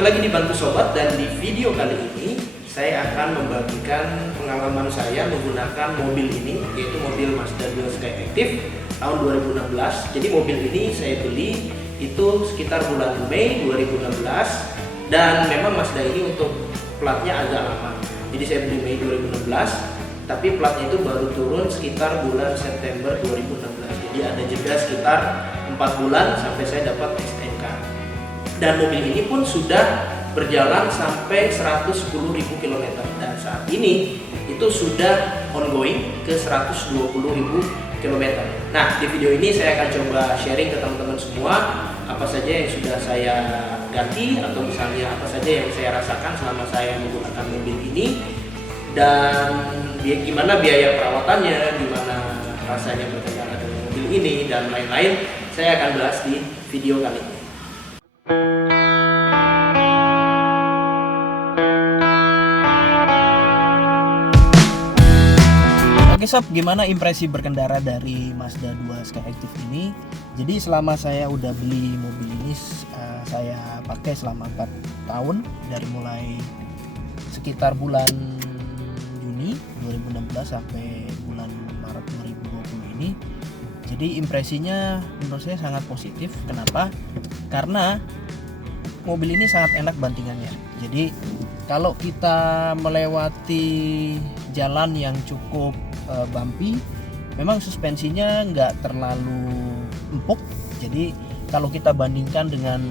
kembali lagi di Bantu Sobat, dan di video kali ini saya akan membagikan pengalaman saya menggunakan mobil ini, yaitu mobil Mazda 2 Skyactiv tahun 2016. Jadi mobil ini saya beli itu sekitar bulan Mei 2016, dan memang Mazda ini untuk platnya agak lama. Jadi saya beli Mei 2016, tapi platnya itu baru turun sekitar bulan September 2016. Jadi ada jeda sekitar 4 bulan sampai saya dapat STNK. Dan mobil ini pun sudah berjalan sampai 110.000 km, dan saat ini itu sudah ongoing ke 120.000 km. Nah, di video ini saya akan coba sharing ke teman-teman semua apa saja yang sudah saya ganti, atau misalnya apa saja yang saya rasakan selama saya menggunakan mobil ini, dan gimana biaya perawatannya, gimana rasanya berkendara dengan mobil ini, dan lain-lain. Saya akan bahas di video kali ini. Oke sob, gimana impresi berkendara dari Mazda 2 Skyactiv ini? Jadi selama saya udah beli mobil ini, saya pakai selama 4 tahun, dari mulai sekitar bulan Juni 2016 sampai bulan Maret 2020 ini. Jadi impresinya menurut saya sangat positif. Kenapa? Karena mobil ini sangat enak bantingannya. Jadi kalau kita melewati jalan yang cukup bumpy, memang suspensinya nggak terlalu empuk. Jadi kalau kita bandingkan dengan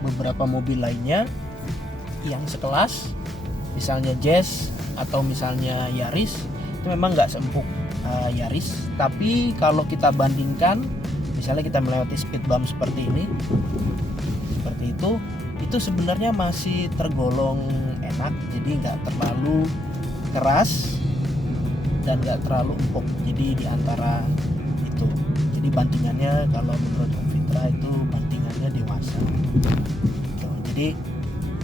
beberapa mobil lainnya yang sekelas, misalnya Jazz atau misalnya Yaris, itu memang nggak seempuk Yaris. Tapi kalau kita bandingkan, misalnya kita melewati speed bump seperti ini, seperti itu sebenarnya masih tergolong enak. Jadi nggak terlalu keras dan nggak terlalu empuk. Jadi di antara itu. Jadi bantingannya kalau menurut Om Fitra itu bantingannya dewasa. Jadi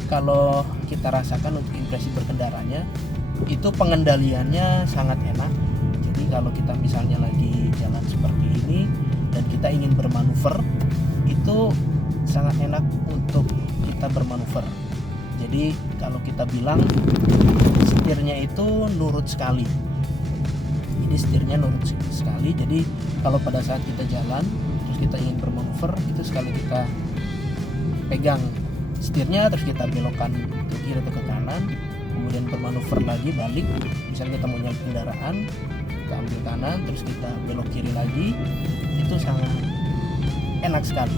kalau kita rasakan untuk impresi berkendaranya, itu pengendaliannya sangat enak. Jadi kalau kita misalnya lagi jalan seperti ini dan kita ingin bermanuver, itu sangat enak untuk kita bermanuver. Jadi kalau kita bilang setirnya itu nurut sekali. Jadi setirnya nurut sekali. Jadi kalau pada saat kita jalan terus kita ingin bermanuver, itu sekali kita pegang setirnya terus kita belokkan ke kiri atau ke kanan, kemudian bermanuver lagi balik, misalnya kita mau nyalip kendaraan, kita ambil kanan terus kita belok kiri lagi, itu sangat enak sekali.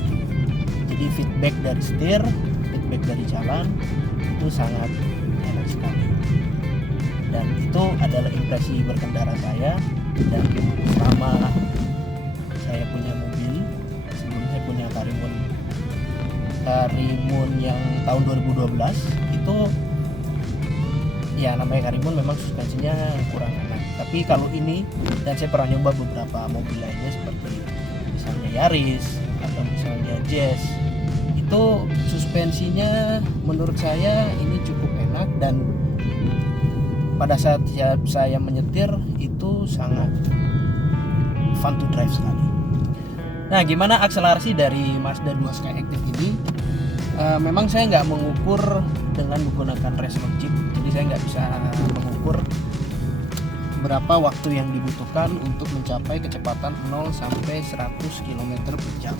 Jadi feedback dari setir, feedback dari jalan, itu sangat enak sekali. Dan itu adalah impresi berkendara saya. Dan selama saya punya mobil, sebelum saya punya Karimun yang tahun 2012, itu ya namanya Karimun memang suspensinya kurang enak. Tapi kalau ini, dan saya pernah nyoba beberapa mobil lainnya seperti misalnya Yaris atau misalnya Jazz, itu suspensinya menurut saya ini cukup enak, dan pada saat saya menyetir itu sangat fun to drive sekali. Nah, gimana akselerasi dari Mazda 2 Skyactiv ini? Memang saya nggak mengukur dengan menggunakan resonant chip, jadi saya nggak bisa mengukur berapa waktu yang dibutuhkan untuk mencapai kecepatan 0 sampai 100 km per jam.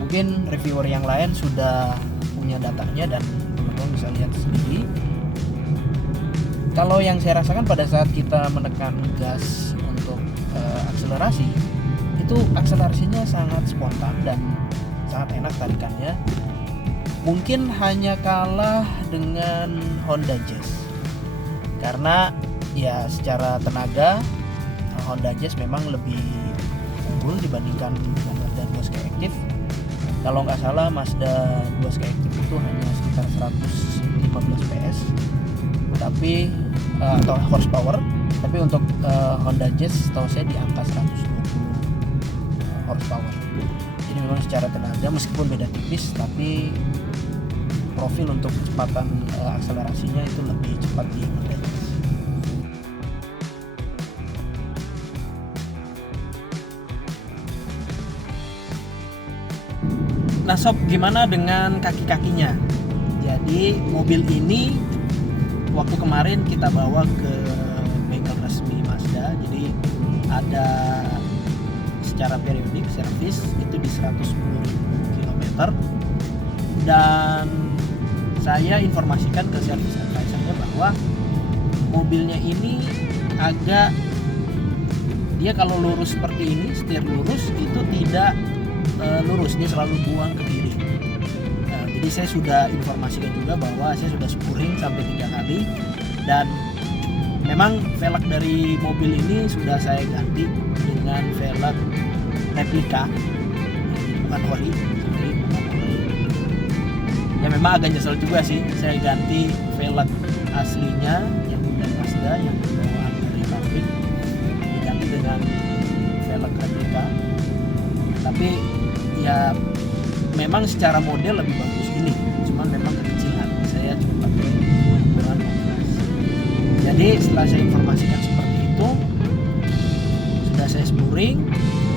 Mungkin reviewer yang lain sudah punya datanya dan teman-teman bisa lihat sendiri. Kalau yang saya rasakan pada saat kita menekan gas untuk akselerasi, itu akselerasinya sangat spontan dan sangat enak tarikannya. Mungkin hanya kalah dengan Honda Jazz, karena ya secara tenaga Honda Jazz memang lebih unggul dibandingkan dengan Mazda 2 Skyactiv. Kalau nggak salah Mazda 2 Skyactiv itu hanya sekitar 115 PS, tapi atau horsepower. Tapi untuk Honda Jazz tahu saya di angka 120 horsepower. Jadi memang secara tenaga meskipun beda tipis, tapi profil untuk kecepatan akselerasinya itu lebih cepat di Honda Jazz. Nah sob, gimana dengan kaki-kakinya? Jadi mobil ini waktu kemarin kita bawa ke bengkel resmi Mazda. Jadi ada secara periodik servis itu di 110.000 km, dan saya informasikan ke service advisor-nya bahwa mobilnya ini agak, dia kalau lurus seperti ini, setir lurus itu tidak lurus, dia selalu buang ke kiri. Jadi saya sudah informasikan juga bahwa saya sudah spuring sampai 3 kali, dan memang velg dari mobil ini sudah saya ganti dengan velg replika, bukan ori. Ya memang agak nyesel juga sih, saya ganti velg aslinya yang dari Mazda yang bawaan dari pabrik diganti dengan velg replika. Tapi ya memang secara model lebih bagus ini, cuman memang kekecilan, saya cuma pakai ukuran 12. Jadi setelah saya informasikan seperti itu, sudah saya spuring,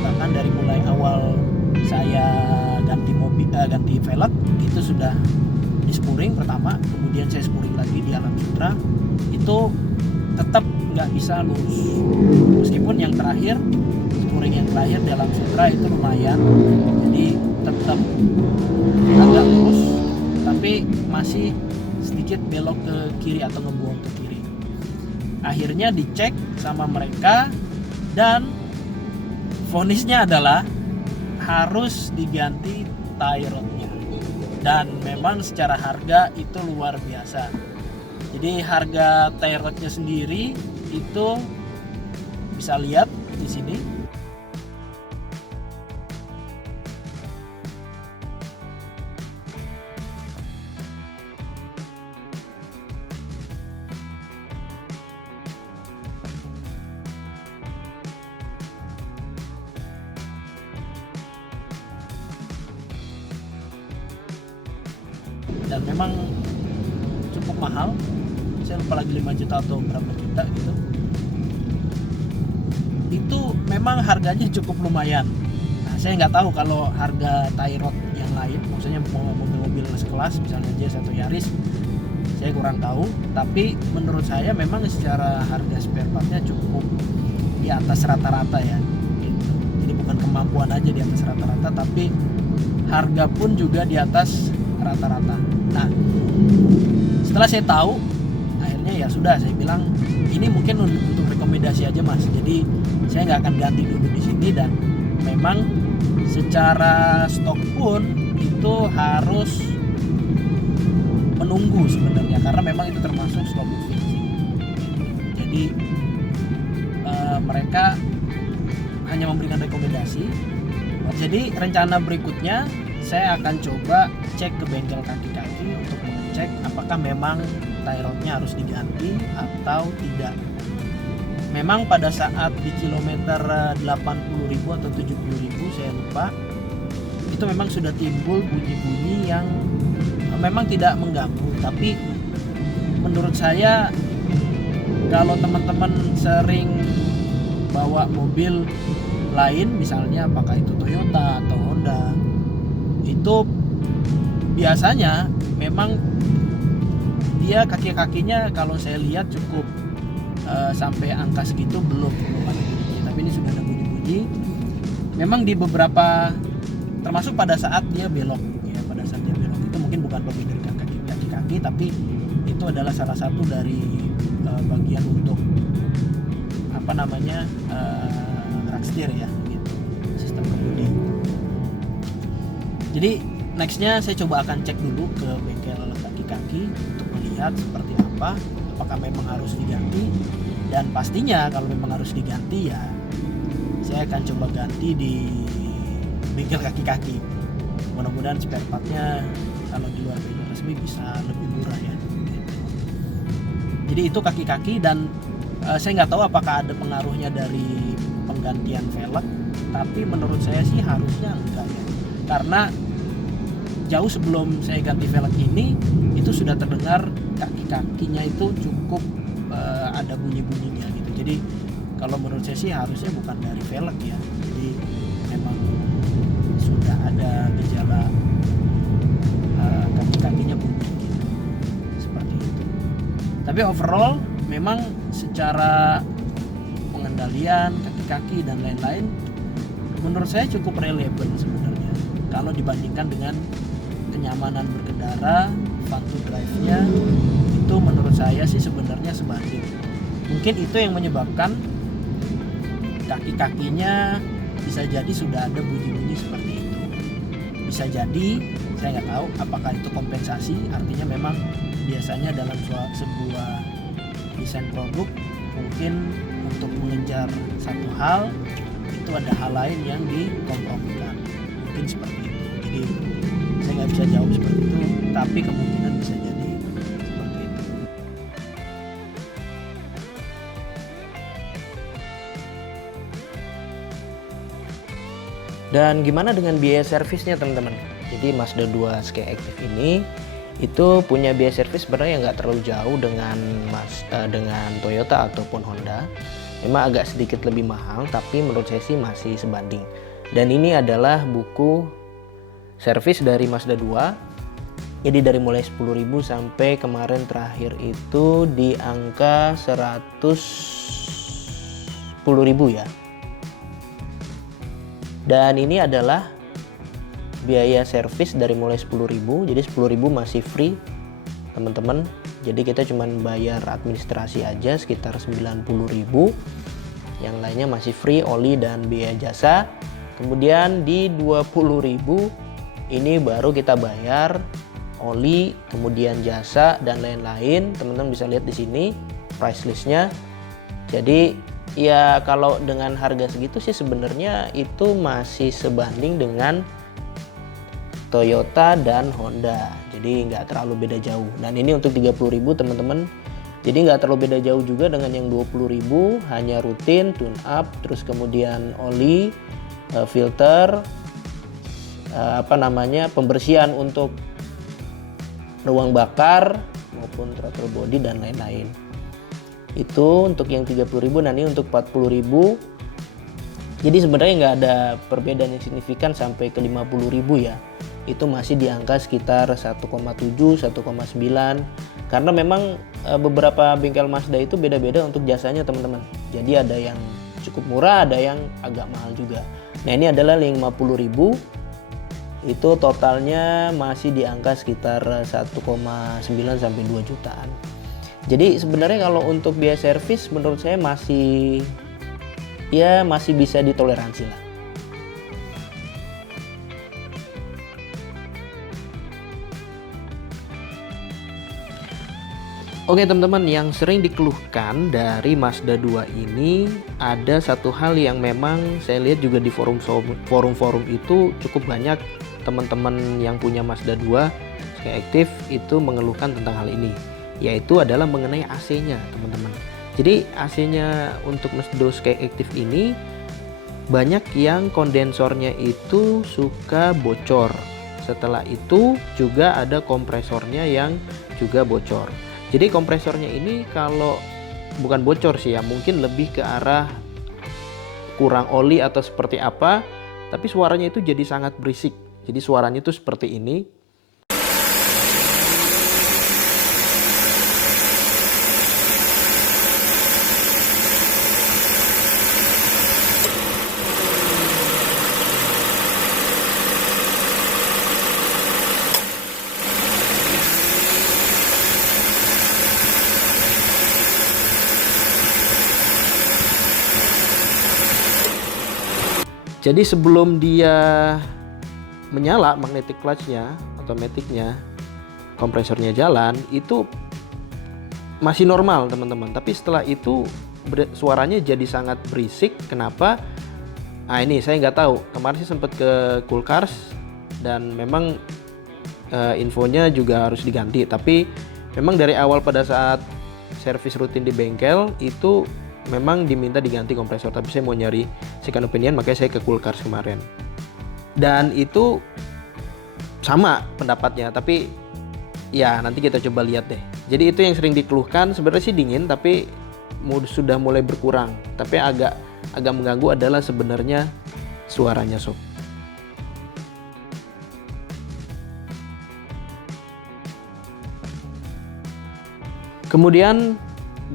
bahkan dari mulai awal saya ganti velg itu sudah di spuring pertama, kemudian saya spuring lagi di Alam Sutra, itu tetap nggak bisa lurus. Meskipun yang terakhir, spuring yang terakhir di Alam Sutra itu lumayan, jadi tetap agak lurus, tapi masih sedikit belok ke kiri atau ngebuang ke kiri. Akhirnya dicek sama mereka, dan vonisnya adalah harus diganti tie rodnya, dan memang secara harga itu luar biasa. Jadi harga tie rodnya sendiri itu bisa lihat di sini. Dan memang cukup mahal, saya lupa lagi 5 juta atau berapa juta gitu. Itu memang harganya cukup lumayan. Nah, saya nggak tahu kalau harga tie rod yang lain, maksudnya mobil-mobil sekelas misalnya Jazz atau Yaris, saya kurang tahu. Tapi menurut saya memang secara harga spare partnya cukup di atas rata-rata ya gitu. Jadi bukan kemampuan aja di atas rata-rata, tapi harga pun juga di atas rata-rata. Nah, setelah saya tahu, akhirnya ya sudah, saya bilang ini mungkin untuk rekomendasi aja mas, jadi saya nggak akan ganti dulu di sini, dan memang secara stok pun itu harus menunggu sebenarnya, karena memang itu termasuk slow moving sih. Jadi mereka hanya memberikan rekomendasi. Jadi rencana berikutnya saya akan coba cek ke bengkel kaki-kaki untuk mengecek apakah memang tie rodnya harus diganti atau tidak. Memang pada saat di kilometer 80.000 atau 70.000 saya lupa, itu memang sudah timbul bunyi-bunyi yang memang tidak mengganggu. Tapi menurut saya kalau teman-teman sering bawa mobil lain, misalnya apakah itu Toyota atau Honda, itu biasanya memang dia kaki-kakinya kalau saya lihat cukup sampai angka segitu belum ada bunyi, tapi ini sudah ada bunyi-bunyi. Memang di beberapa, termasuk pada saat dia belok ya, pada saat dia belok itu mungkin bukan bagian dari kaki-kaki, tapi itu adalah salah satu dari bagian untuk apa namanya rak setir ya gitu, sistem kemudi. Jadi nextnya saya coba akan cek dulu ke bengkel kaki-kaki untuk melihat seperti apa, apakah memang harus diganti, dan pastinya kalau memang harus diganti ya saya akan coba ganti di bengkel kaki-kaki. Mudah-mudahan spare partnya kalau di luar bengkel resmi bisa lebih murah ya. Jadi itu kaki-kaki, dan saya nggak tahu apakah ada pengaruhnya dari penggantian velg, tapi menurut saya sih harusnya enggak ya, karena jauh sebelum saya ganti velg ini itu sudah terdengar kaki-kakinya itu cukup ada bunyi-bunyinya gitu. Jadi kalau menurut saya sih harusnya bukan dari velg ya, jadi memang sudah ada gejala kaki-kakinya bunyi gitu. Tapi overall memang secara pengendalian kaki-kaki dan lain-lain menurut saya cukup relevan sebenarnya kalau dibandingkan dengan kenyamanan berkendara, fun to drive-nya itu menurut saya sih sebenarnya sebanding. Mungkin itu yang menyebabkan kaki-kakinya bisa jadi sudah ada bunyi-bunyi seperti itu. Bisa jadi, saya nggak tahu apakah itu kompensasi, artinya memang biasanya dalam sebuah desain produk mungkin untuk mengejar satu hal itu ada hal lain yang dikompromikan, mungkin seperti itu. Jadi saya nggak bisa jawab seperti itu, tapi kemungkinan bisa jadi seperti itu. Dan gimana dengan biaya servisnya teman-teman? Jadi Mazda 2 Skyactiv ini itu punya biaya servis sebenarnya nggak terlalu jauh dengan Toyota ataupun Honda. Memang agak sedikit lebih mahal, tapi menurut saya sih masih sebanding. Dan ini adalah buku servis dari Mazda 2. Jadi dari mulai 10.000 sampai kemarin terakhir itu di angka 110.000 ya. Dan ini adalah biaya servis dari mulai 10.000. Jadi 10.000 masih free teman-teman. Jadi kita cuma bayar administrasi aja sekitar 90.000. Yang lainnya masih free, oli dan biaya jasa. Kemudian di 20.000 ini baru kita bayar oli, kemudian jasa dan lain-lain. Teman-teman bisa lihat di sini price listnya. Jadi ya kalau dengan harga segitu sih sebenarnya itu masih sebanding dengan Toyota dan Honda. Jadi nggak terlalu beda jauh. Dan ini untuk 30.000 teman-teman. Jadi nggak terlalu beda jauh juga dengan yang 20.000, hanya rutin, tune up, terus kemudian oli, filter, pembersihan untuk ruang bakar maupun throttle body dan lain-lain. Itu untuk yang 30.000. Nah ini untuk 40.000. Jadi sebenarnya nggak ada perbedaan yang signifikan sampai ke 50.000 ya. Itu masih di angka sekitar 1,7, 1,9. Karena memang beberapa bengkel Mazda itu beda-beda untuk jasanya teman-teman. Jadi ada yang cukup murah, ada yang agak mahal juga. Nah ini adalah 50.000. Itu totalnya masih di angka sekitar 1,9 sampai 2 jutaan. Jadi sebenarnya kalau untuk biaya servis menurut saya masih bisa ditoleransi lah. Oke teman-teman, yang sering dikeluhkan dari Mazda 2 ini ada satu hal yang memang saya lihat juga di forum-forum itu cukup banyak teman-teman yang punya Mazda 2 Skyactiv itu mengeluhkan tentang hal ini, yaitu adalah mengenai AC-nya teman-teman. Jadi AC-nya untuk Mazda 2 Skyactiv ini banyak yang kondensornya itu suka bocor. Setelah itu juga ada kompresornya yang juga bocor. Jadi kompresornya ini kalau bukan bocor sih ya, mungkin lebih ke arah kurang oli atau seperti apa, tapi suaranya itu jadi sangat berisik. Jadi suaranya itu seperti ini. Jadi sebelum dia menyala magnetic clutch-nya, otomatiknya, kompresornya jalan, itu masih normal teman-teman. Tapi setelah itu suaranya jadi sangat berisik. Kenapa? Nah ini saya nggak tahu. Kemarin sih sempat ke Coolcars dan memang infonya juga harus diganti. Tapi memang dari awal pada saat servis rutin di bengkel itu memang diminta diganti kompresor, tapi saya mau nyari second opinion, makanya saya ke Coolcars kemarin. Dan itu sama pendapatnya, tapi ya nanti kita coba lihat deh. Jadi itu yang sering dikeluhkan, sebenarnya sih dingin tapi sudah mulai berkurang. Tapi agak mengganggu adalah sebenarnya suaranya sob. Kemudian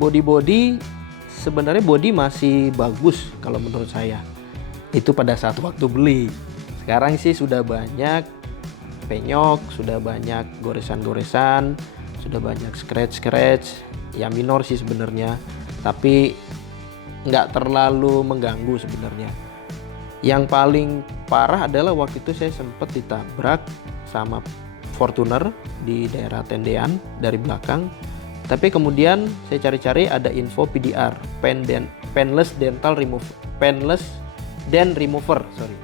body sebenarnya body masih bagus kalau menurut saya. Itu pada saat waktu beli. Sekarang sih sudah banyak penyok, sudah banyak goresan-goresan, sudah banyak scratch ya minor sih sebenarnya, tapi nggak terlalu mengganggu sebenarnya. Yang paling parah adalah waktu itu saya sempat ditabrak sama Fortuner di daerah tendean dari belakang. Tapi kemudian saya cari-cari ada info PDR, painless dental remover, painless dent remover, sorry.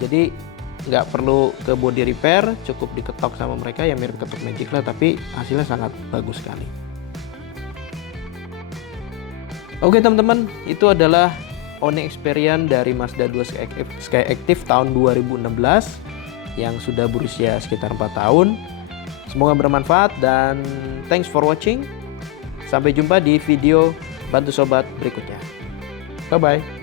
Jadi nggak perlu ke body repair, cukup diketok sama mereka yang mirip ketok magic lah, tapi hasilnya sangat bagus sekali. Oke teman-teman, itu adalah owning experience dari Mazda 2 Skyactiv tahun 2016 yang sudah berusia sekitar 4 tahun. Semoga bermanfaat dan thanks for watching. Sampai jumpa di video Bantu Sobat berikutnya. Bye-bye.